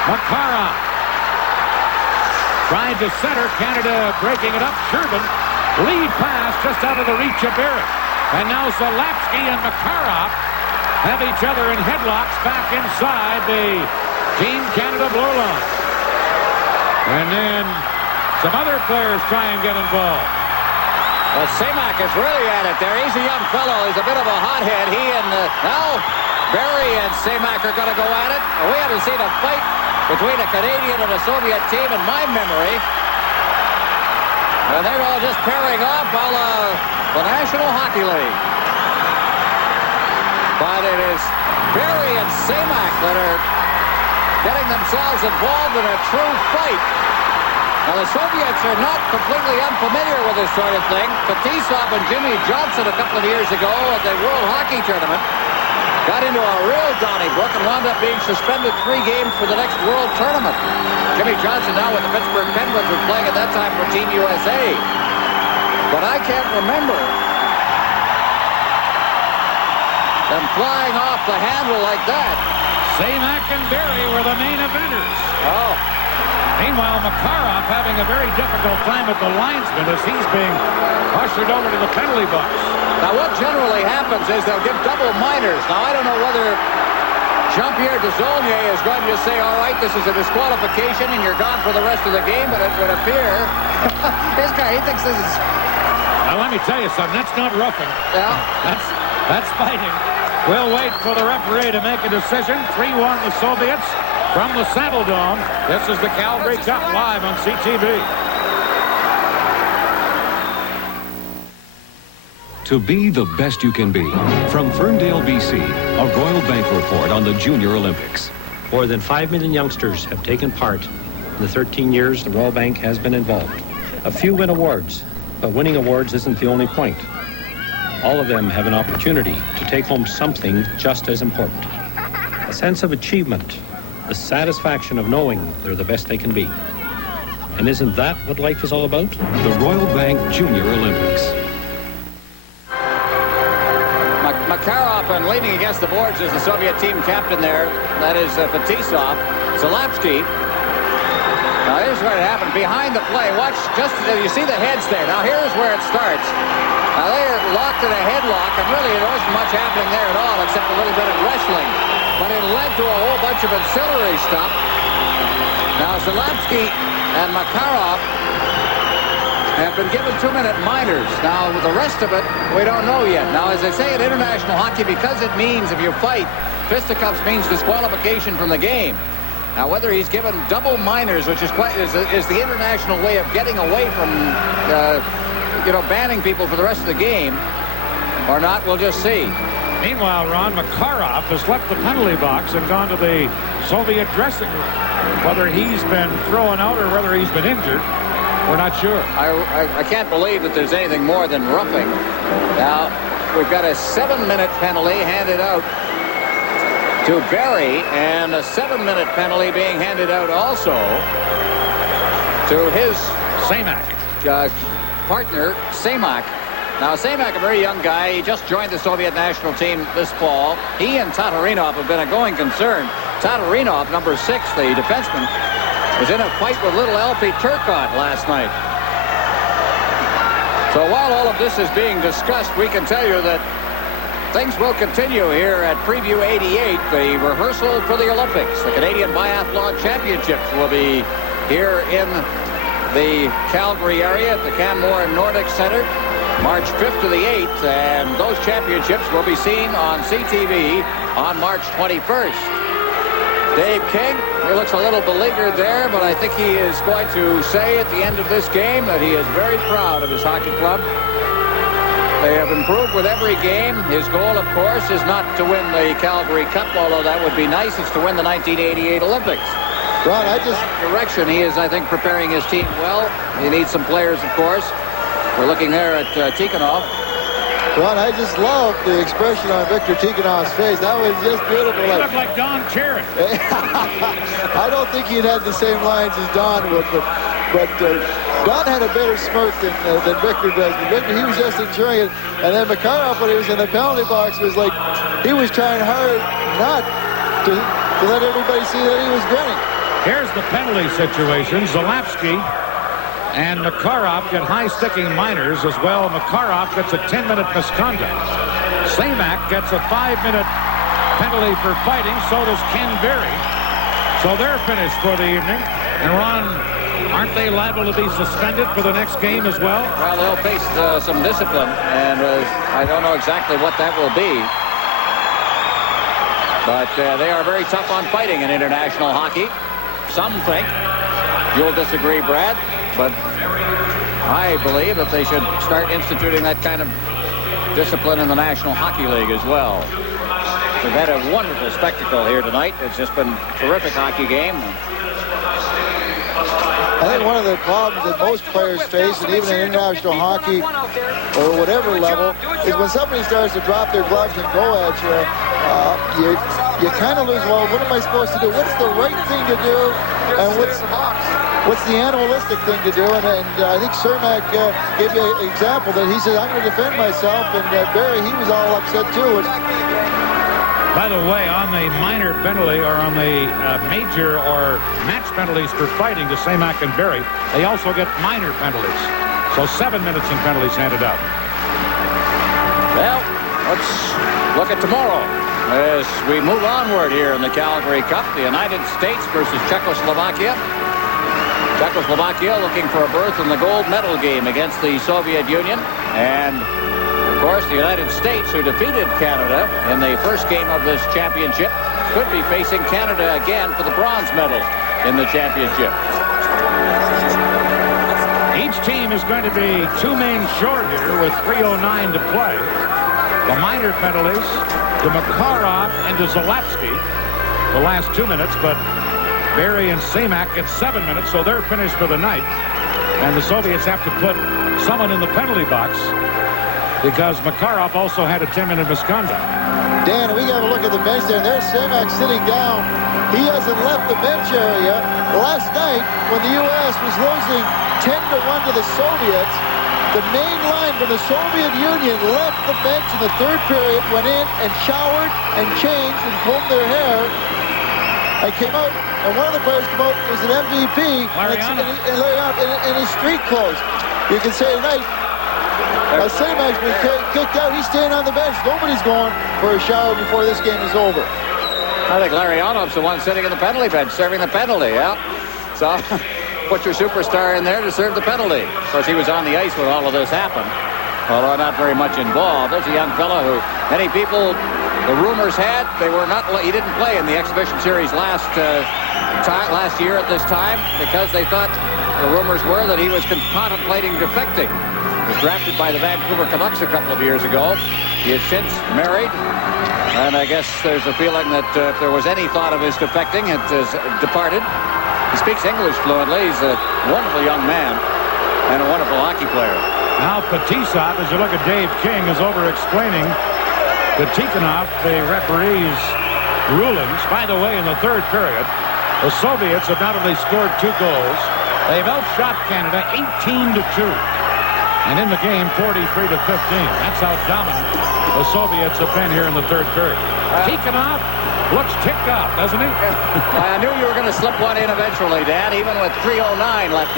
Makarov trying to center. Canada breaking it up. Sherman lead pass just out of the reach of Barrett. And now Zalapsky and Makarov have each other in headlocks back inside the Team Canada blue line. And then some other players try and get involved. Well, Semak is really at it there. He's a young fellow. He's a bit of a hothead. He and now Barry and Semak are going to go at it. We haven't seen a fight between a Canadian and a Soviet team in my memory. And they're all just pairing off a la the National Hockey League. But it is Barry and Semak that are getting themselves involved in a true fight. Now, the Soviets are not completely unfamiliar with this sort of thing. Fetisov and Jimmy Johnson a couple of years ago at the World Hockey Tournament got into a real Donnybrook and wound up being suspended 3 games for the next World Tournament. Jimmy Johnson, now with the Pittsburgh Penguins, was playing at that time for Team USA. But I can't remember them flying off the handle like that. Semak and Barry were the main eventers. Oh. Meanwhile, Makarov having a very difficult time at the linesman as he's being ushered over to the penalty box. Now, what generally happens is they'll give double minors. Now, I don't know whether Jean-Pierre Desaulniers is going to just say, all right, this is a disqualification and you're gone for the rest of the game, but it would appear this guy, he thinks this is... Now, let me tell you something. That's not roughing. Yeah. That's fighting. We'll wait for the referee to make a decision. 3-1 the Soviets. From the Saddle Dome, this is the Calgary Cup live on CTV. To be the best you can be. From Ferndale, BC, a Royal Bank report on the Junior Olympics. More than 5 million youngsters have taken part in the 13 years the Royal Bank has been involved. A few win awards, but winning awards isn't the only point. All of them have an opportunity to take home something just as important. A sense of achievement. The satisfaction of knowing they're the best they can be. And isn't that what life is all about? The Royal Bank Junior Olympics. Makarov and leaning against the boards is the Soviet team captain there. That is Fetisov. Zalapsky. Now here's what happened. Behind the play, watch, just you see the heads there. Now here's where it starts. Now they're locked in a headlock, and really there wasn't much happening there at all except a little bit of wrestling. But it led to a whole bunch of ancillary stuff. Now Zalapsky and Makarov have been given 2-minute minors. Now with the rest of it, we don't know yet. Now as they say in international hockey, because it means if you fight, fisticuffs means disqualification from the game. Now whether he's given double minors, which is the international way of getting away from banning people for the rest of the game, or not, we'll just see. Meanwhile, Ron, Makarov has left the penalty box and gone to the Soviet dressing room. Whether he's been thrown out or whether he's been injured, we're not sure. I can't believe that there's anything more than roughing. Now, we've got a 7-minute penalty handed out to Barry, and a 7-minute penalty being handed out also to his Semak partner, Semak. Now, Semak, a very young guy, he just joined the Soviet national team this fall. He and Tatarinov have been a going concern. Tatarinov, number 6, the defenseman, was in a fight with little Alfie Turcotte last night. So while all of this is being discussed, we can tell you that things will continue here at Preview 88, the rehearsal for the Olympics. The Canadian Biathlon Championships will be here in the Calgary area at the Canmore Nordic Center, March 5th to the 8th, and those championships will be seen on CTV on March 21st. Dave King, he looks a little beleaguered there, but I think he is going to say at the end of this game that he is very proud of his hockey club. They have improved with every game. His goal, of course, is not to win the Calgary Cup, although that would be nice. It's to win the 1988 Olympics. Ron, Direction, he is, I think, preparing his team well. He needs some players, of course. We're looking there at Tikhonov. Ron, I just love the expression on Victor Tikhonov's face. That was just beautiful. He looked like Don Cherry. I don't think he'd had the same lines as Don would, but Don had a better smirk than Victor does. But Victor, he was just enjoying it. And then Makarov, when he was in the penalty box, was like, he was trying hard not to let everybody see that he was grinning. Here's the penalty situation. Zalapsky and Makarov get high-sticking minors as well. Makarov gets a 10-minute misconduct. Semak gets a 5-minute penalty for fighting. So does Ken Berry. So they're finished for the evening. And Ron, aren't they liable to be suspended for the next game as well? Well, they'll face some discipline, and I don't know exactly what that will be. But they are very tough on fighting in international hockey. Some think, you'll disagree, Brad, but I believe that they should start instituting that kind of discipline in the National Hockey League as well. We've had a wonderful spectacle here tonight. It's just been a terrific hockey game. I think one of the problems that most players face, and even in international hockey or whatever level, is when somebody starts to drop their gloves and go at you, you kind of lose, well, what am I supposed to do? What's the right thing to do? And what's the animalistic thing to do? And I think Semak gave you an example that he said, I'm going to defend myself. And Barry, he was all upset too. By the way, on the minor penalty or on the major or match penalties for fighting to Semak and Berry, they also get minor penalties. So 7 minutes in penalties handed out. Well, let's look at tomorrow as we move onward here in the Calgary Cup. The United States versus Czechoslovakia. Czechoslovakia looking for a berth in the gold medal game against the Soviet Union. And of course, the United States, who defeated Canada in the first game of this championship, could be facing Canada again for the bronze medal in the championship. Each team is going to be 2 men short here with 3:09 to play. The minor penalties to Makarov and to Zalapsky the last 2 minutes, but Berry and Semak get 7 minutes, so they're finished for the night. And the Soviets have to put someone in the penalty box because Makarov also had a 10-minute misconduct. Dan, we got to look at the bench there, and there's Semak sitting down. He hasn't left the bench area. Last night, when the U.S. was losing 10-1 to the Soviets, the main line from the Soviet Union left the bench in the third period, went in and showered and changed and combed their hair. I came out, and one of the players came out was an MVP in his street clothes. You can say tonight, Semak's been kicked out. He's staying on the bench. Nobody's going for a shower before this game is over. I think Larionov's the one sitting in the penalty bench, serving the penalty, yeah. So put your superstar in there to serve the penalty. Of course, he was on the ice when all of this happened, although not very much involved. There's a young fellow who many people, the rumors had, he didn't play in the exhibition series last year at this time because they thought, the rumors were that he was contemplating defecting. He was drafted by the Vancouver Canucks a couple of years ago. He has since married, and I guess there's a feeling that if there was any thought of his defecting, it has departed. He speaks English fluently. He's a wonderful young man and a wonderful hockey player. Now Fetisov, as you look at Dave King, is over-explaining to Tikhonov the referee's rulings. By the way, in the third period, the Soviets have not only scored 2 goals, they've outshot Canada 18-2. And in the game, 43-15. That's how dominant the Soviets have been here in the third period. Tikhonov Looks ticked off, doesn't he? I knew you were going to slip one in eventually, Dan, even with 3:09 left.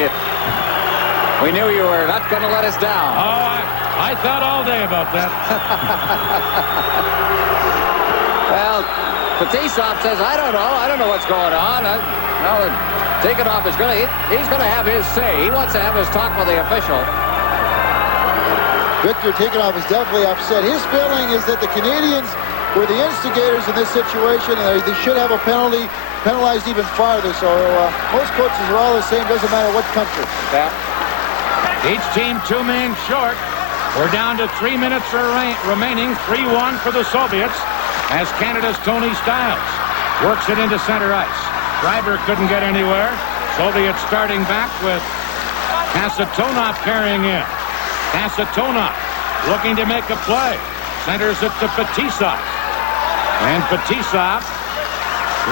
We knew you were not going to let us down. Oh, I thought all day about that. Well, Fetisov says, I don't know what's going on. Tikhonov is he's going to have his say. He wants to have his talk with the official. Victor Tikhonov is definitely upset. His feeling is that the Canadians were the instigators in this situation, and they should have a penalty, penalized even farther. So most coaches are all the same, doesn't matter what country. Yeah. Each team 2 men short. We're down to 3 minutes remaining. 3-1 for the Soviets as Canada's Tony Stiles works it into center ice. Schreiber couldn't get anywhere. Soviets starting back with Kasatonov carrying in. Kasatonov looking to make a play. Centers it to Fetisov. And Fetisov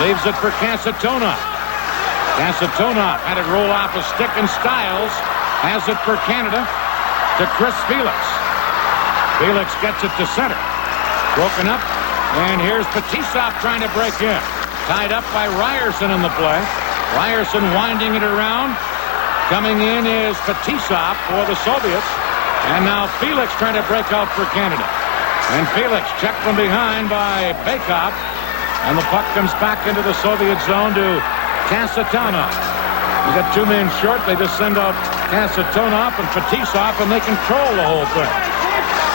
leaves it for Kasatonov. Kasatonov had it roll off a stick, and Stiles has it for Canada to Chris Felix. Felix gets it to center. Broken up. And here's Fetisov trying to break in. Tied up by Ryerson in the play. Ryerson winding it around. Coming in is Fetisov for the Soviets. And now Felix trying to break out for Canada. And Felix checked from behind by Bakov. And the puck comes back into the Soviet zone to Kasatonov. We got 2 men short. They just send out Kasatonov and Fetisov, and they control the whole thing.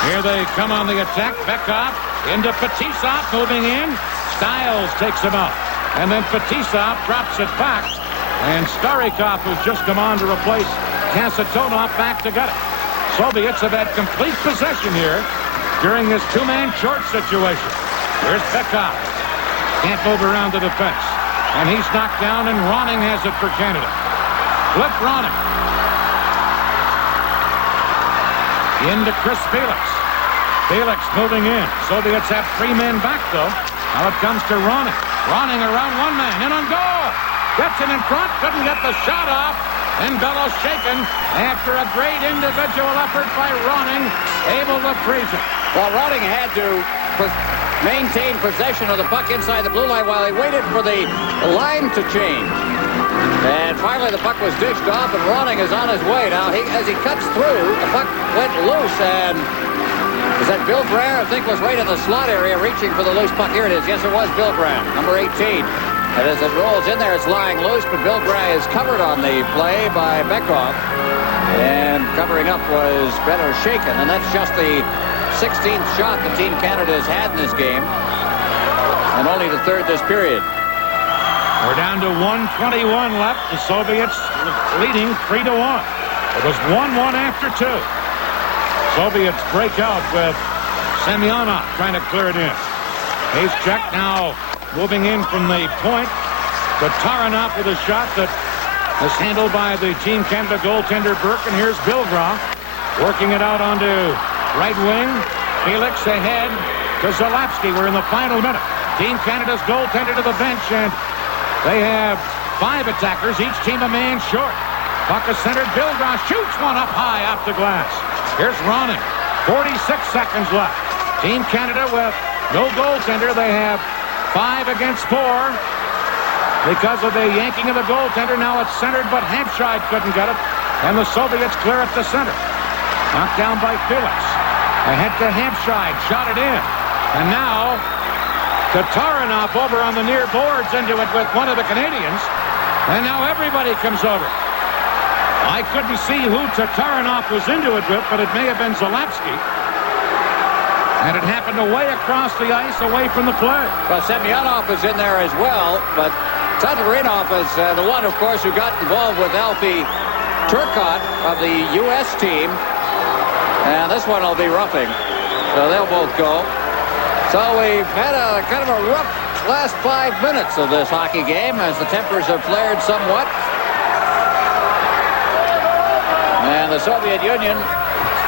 Here they come on the attack. Bakov into Fetisov, moving in. Stiles takes him out. And then Fetisov drops it back. And Starikov, who's just come on to replace Kasatonov, back to get it. Soviets have had complete possession here during this 2-man short situation. Here's Bakov. Can't move around the defense. And he's knocked down, and Ronning has it for Canada. Flip Ronning. Into Chris Felix. Felix moving in. Soviets have 3 men back, though. Now it comes to Ronning. Ronning around 1 man. In on goal. Gets it in front. Couldn't get the shot off. And Bellows shaken after a great individual effort by Ronning. Able to freeze it. Well, Ronning had to maintain possession of the puck inside the blue line while he waited for the line to change. And finally the puck was dished off, and Ronning is on his way. Now, as he cuts through, the puck went loose, and is that Bill Graham? I think was right in the slot area reaching for the loose puck. Here it is. Yes, it was Bill Graham, number 18. And as it rolls in there, it's lying loose, but Bill Graham is covered on the play by Bekov. And covering up was Benno Shaken, and that's just the 16th shot the Team Canada has had in this game, and only the 3rd this period. We're down to 1:21 left. The Soviets leading 3-1. It was 1-1 after 2. Soviets break out with Semyonov trying to clear it in. Hayes check now moving in from the point. But Taranov with a shot that is handled by the Team Canada goaltender Burke. And here's Bilgrah working it out onto right wing. Felix ahead to Zalapsky. We're in the final minute. Team Canada's goaltender to the bench, and they have 5 attackers, each team a man short. Puck is centered. Bilgrah shoots one up high off the glass. Here's Ronning. 46 seconds left. Team Canada with no goaltender. They have 5 against 4 because of the yanking of the goaltender. Now it's centered, but Hampshire couldn't get it, and the Soviets clear it to center. Knocked down by Felix. Ahead to Hampshire. Shot it in. And now Taranov over on the near boards into it with one of the Canadians. And now everybody comes over. I couldn't see who Taranov was into it with, but it may have been Zalapsky. And it happened away across the ice, away from the play. Well, Semyonov is in there as well, but Tatarinov is the one, of course, who got involved with Alfie Turcotte of the U.S. team. And this one will be roughing. So they'll both go. So we've had a kind of a rough last 5 minutes of this hockey game as the tempers have flared somewhat. And the Soviet Union,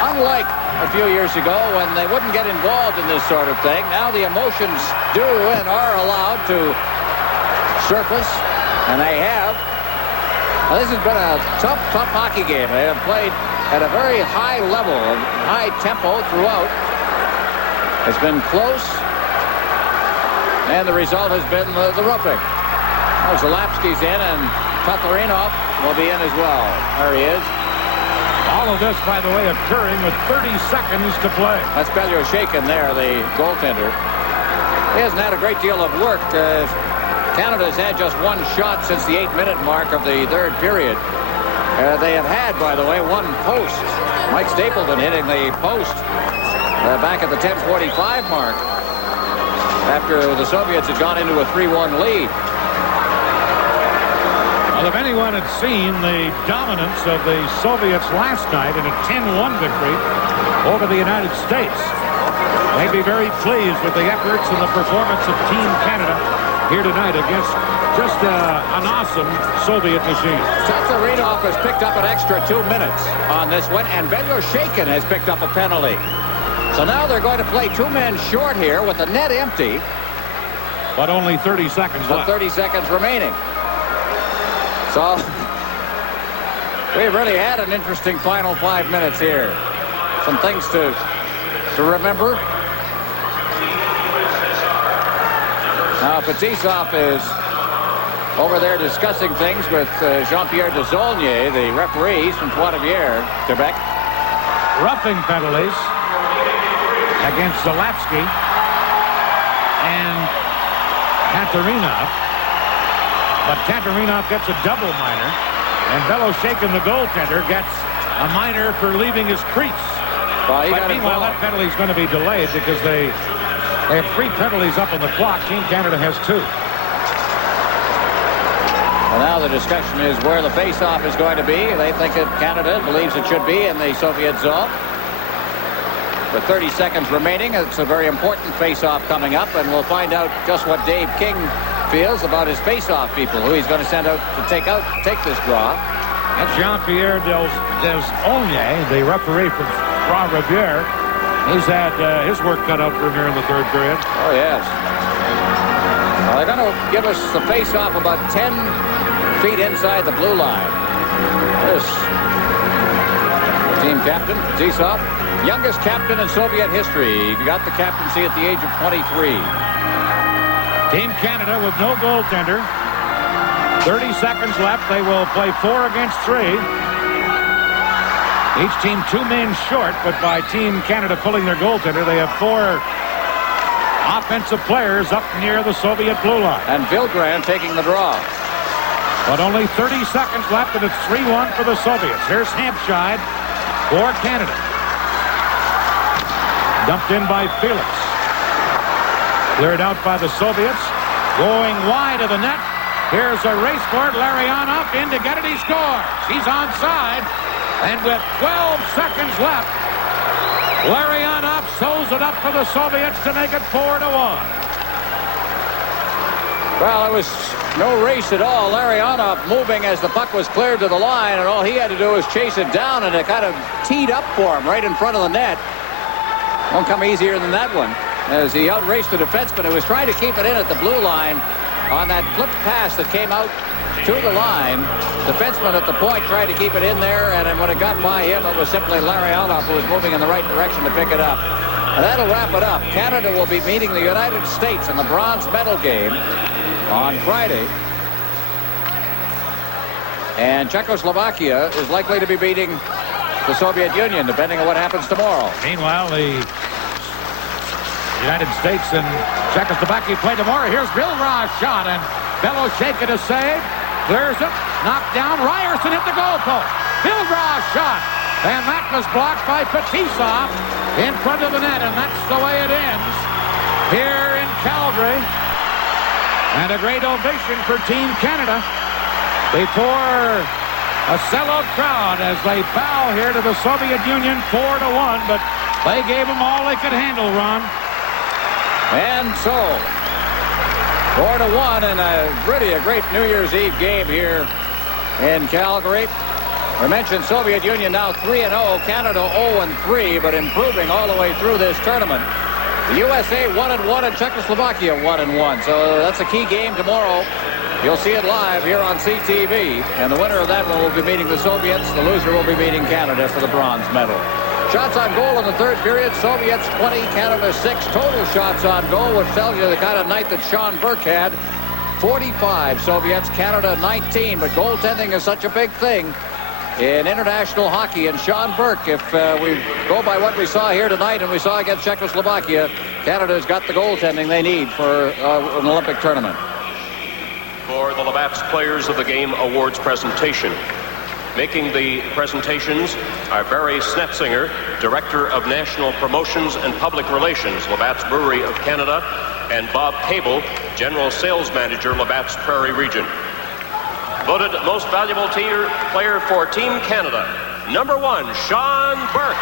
unlike a few years ago when they wouldn't get involved in this sort of thing, now the emotions do and are allowed to surface, and they have. Now, this has been a tough hockey game. They have played at a very high level and high tempo throughout. It's been close. And the result has been the roughing. Zalapski's in, and Tatarinov will be in as well. There he is. All of this, by the way, occurring with 30 seconds to play. That's Belyushenko there, the goaltender. He hasn't had a great deal of work. Canada's had just one shot since the 8-minute mark of the third period. They have had, by the way, one post. Mike Stapleton hitting the post back at the 10:45 mark after the Soviets had gone into a 3-1 lead. Well, if anyone had seen the dominance of the Soviets last night in a 10-1 victory over the United States, they'd be very pleased with the efforts and the performance of Team Canada here tonight against just an awesome Soviet machine. Tatarinov has picked up an extra 2 minutes on this one, and Belyushenko has picked up a penalty. So now they're going to play 2 men short here with the net empty. But only 30 seconds left. 30 seconds remaining. So we've really had an interesting final 5 minutes here. Some things to remember. Now Fetisov is over there discussing things with Jean-Pierre Desaulniers, the referees from Trois-Rivières, Quebec. Roughing penalties against Zalapski and Tatarinov. But Tatarinov gets a double minor, and Belyushenko, the goaltender, gets a minor for leaving his crease. But meanwhile, that penalty is going to be delayed because they have 3 penalties up on the clock. Team Canada has 2. Well, now the discussion is where the face-off is going to be. They think that Canada believes it should be in the Soviet zone. With 30 seconds remaining, it's a very important face-off coming up, and we'll find out just what Dave King feels about his face-off people, who he's going to send out to take this draw. That's Jean-Pierre Desaulniers, the referee from Trois-Rivières. He's had his work cut out for him here in the third period. Oh, yes. Well, they're going to give us the face-off about 10 feet inside the blue line. This team captain, Fetisov, youngest captain in Soviet history. He got the captaincy at the age of 23. Team Canada with no goaltender. 30 seconds left. They will play 4 against 3. Each team 2 men short, but by Team Canada pulling their goaltender, they have 4 offensive players up near the Soviet blue line. And Vilgrand taking the draw. But only 30 seconds left, and it's 3-1 for the Soviets. Here's Hampshire for Canada. Dumped in by Felix. Cleared out by the Soviets. Going wide of the net. Here's a race for it. Larionov in to get it. He scores. He's onside. And with 12 seconds left, Larionov sews it up for the Soviets to make it 4-1. Well, it was no race at all. Larionov moving as the puck was cleared to the line, and all he had to do was chase it down, and it kind of teed up for him right in front of the net. Won't come easier than that one, as he outraced the defenseman who was trying to keep it in at the blue line on that flip pass that came out to the line. Defenseman at the point tried to keep it in there, and then when it got by him, it was simply Larionov who was moving in the right direction to pick it up. And that'll wrap it up. Canada will be meeting the United States in the bronze medal game on Friday. And Czechoslovakia is likely to be beating the Soviet Union, depending on what happens tomorrow. Meanwhile, the United States and Czechoslovakia play tomorrow. Here's Vilgra's shot, and Belyushenko to save. Clears it. Knocked down. Ryerson hit the goalpost. Vilgra's shot. And that was blocked by Fetisov in front of the net, and that's the way it ends here in Calgary. And a great ovation for Team Canada before a sellout crowd as they bow here to the Soviet Union 4-1, but they gave them all they could handle, Ron. And so, 4-1 in really a great New Year's Eve game here in Calgary. We mentioned Soviet Union now 3-0, Canada 0-3, but improving all the way through this tournament. The USA 1-1 and Czechoslovakia 1-1. So that's a key game tomorrow. You'll see it live here on CTV. And the winner of that one will be meeting the Soviets. The loser will be meeting Canada for the bronze medal. Shots on goal in the third period. Soviets 20, Canada 6. Total shots on goal, which tells you the kind of night that Sean Burke had. 45 Soviets, Canada 19. But goaltending is such a big thing in international hockey. And Sean Burke, if we go by what we saw here tonight and we saw against Czechoslovakia, Canada's got the goaltending they need for an Olympic tournament. For the Labatt's Players of the Game Awards presentation. Making the presentations are Barry Snetzinger, Director of National Promotions and Public Relations, Labatt's Brewery of Canada, and Bob Cable, General Sales Manager, Labatt's Prairie Region. Voted most valuable player for Team Canada, number 1, Sean Burke.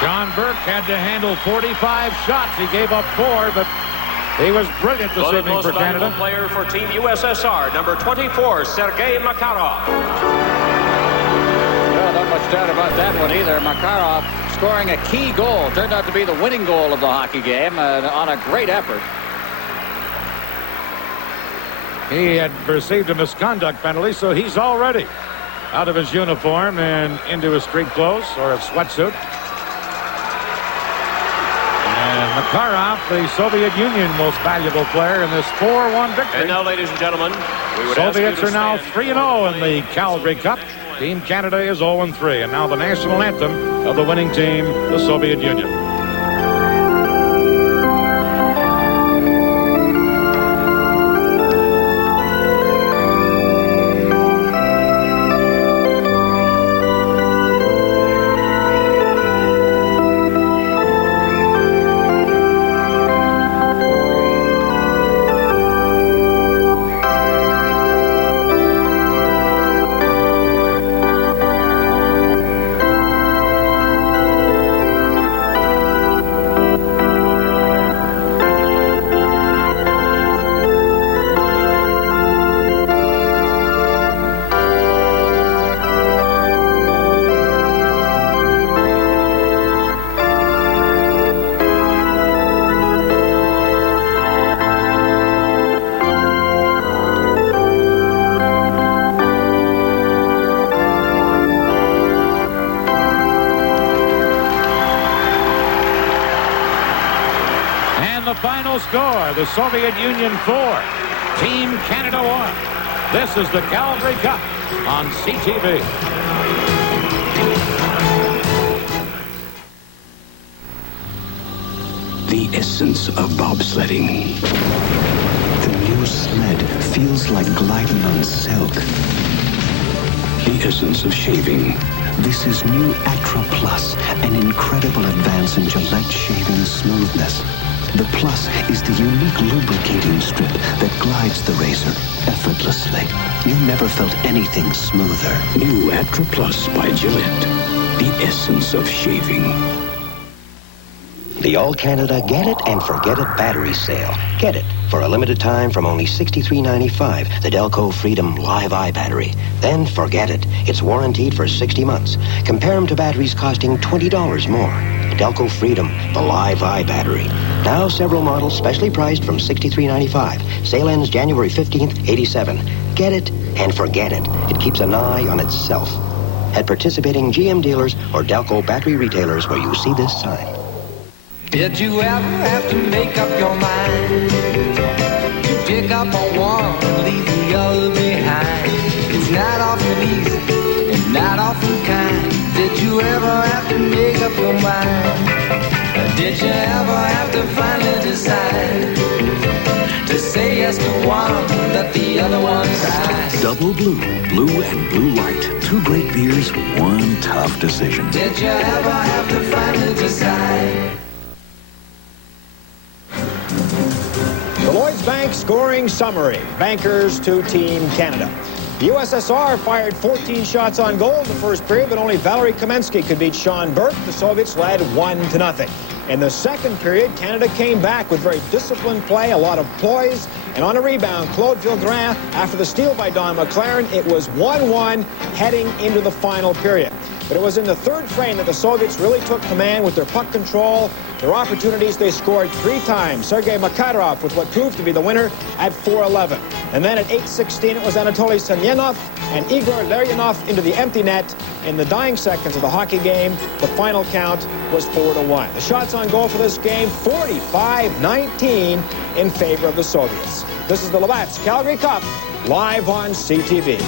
Sean Burke had to handle 45 shots. He gave up 4, but he was brilliant this evening for Canada. Most valuable player for Team USSR, number 24, Sergei Makarov. Yeah, not much doubt about that one either. Makarov scoring a key goal. Turned out to be the winning goal of the hockey game on a great effort. He had received a misconduct penalty, so he's already out of his uniform and into his street clothes or a sweatsuit. Makarov, the Soviet Union most valuable player in this 4-1 victory. And now, ladies and gentlemen, Soviets are now 3-0 in the Calgary Cup. Team Canada is 0-3. And now the national anthem of the winning team, the Soviet Union. Final score, the Soviet Union 4, Team Canada 1. This is the Calgary Cup on CTV. The essence of bobsledding. The new sled feels like gliding on silk. The essence of shaving. This is new Atra Plus, an incredible advance in Gillette shaving smoothness. The Plus is the unique lubricating strip that glides the razor effortlessly. You never felt anything smoother. New Atra Plus by Gillette. The essence of shaving. The All-Canada Get It and Forget It battery sale. Get it for a limited time from only $63.95, the Delco Freedom Live Eye battery. Then forget it. It's warranted for 60 months. Compare them to batteries costing $20 more. Delco Freedom, the Live Eye battery. Now several models specially priced from $63.95. Sale ends January 15th, 87. Get it and forget it. It keeps an eye on itself. At participating GM dealers or Delco battery retailers where you see this sign. Did you ever have to make up your mind to pick up on one and leave the other behind? It's not often easy and not often kind. Did you ever have to make up your mind? Did you ever have to finally decide to say yes to one that the other one tries? Double Blue, Blue and Blue Light. Two great beers, one tough decision. Did you ever have to finally decide? The Lloyds Bank scoring summary. Bankers to Team Canada. The USSR fired 14 shots on goal in the first period, but only Valery Kamensky could beat Sean Burke. The Soviets led 1-0. In the second period, Canada came back with very disciplined play, a lot of poise, and on a rebound, Claude Villegrain, after the steal by Don McLaren, it was 1-1 heading into the final period. But it was in the third frame that the Soviets really took command with their puck control, their opportunities. They scored 3 times. Sergei Makarov with what proved to be the winner at 4:11. And then at 8:16, it was Anatoly Semyonov and Igor Larionov into the empty net in the dying seconds of the hockey game. The final count was 4-1. The shots on goal for this game, 45-19 in favor of the Soviets. This is the Labatt's Calgary Cup, live on CTV.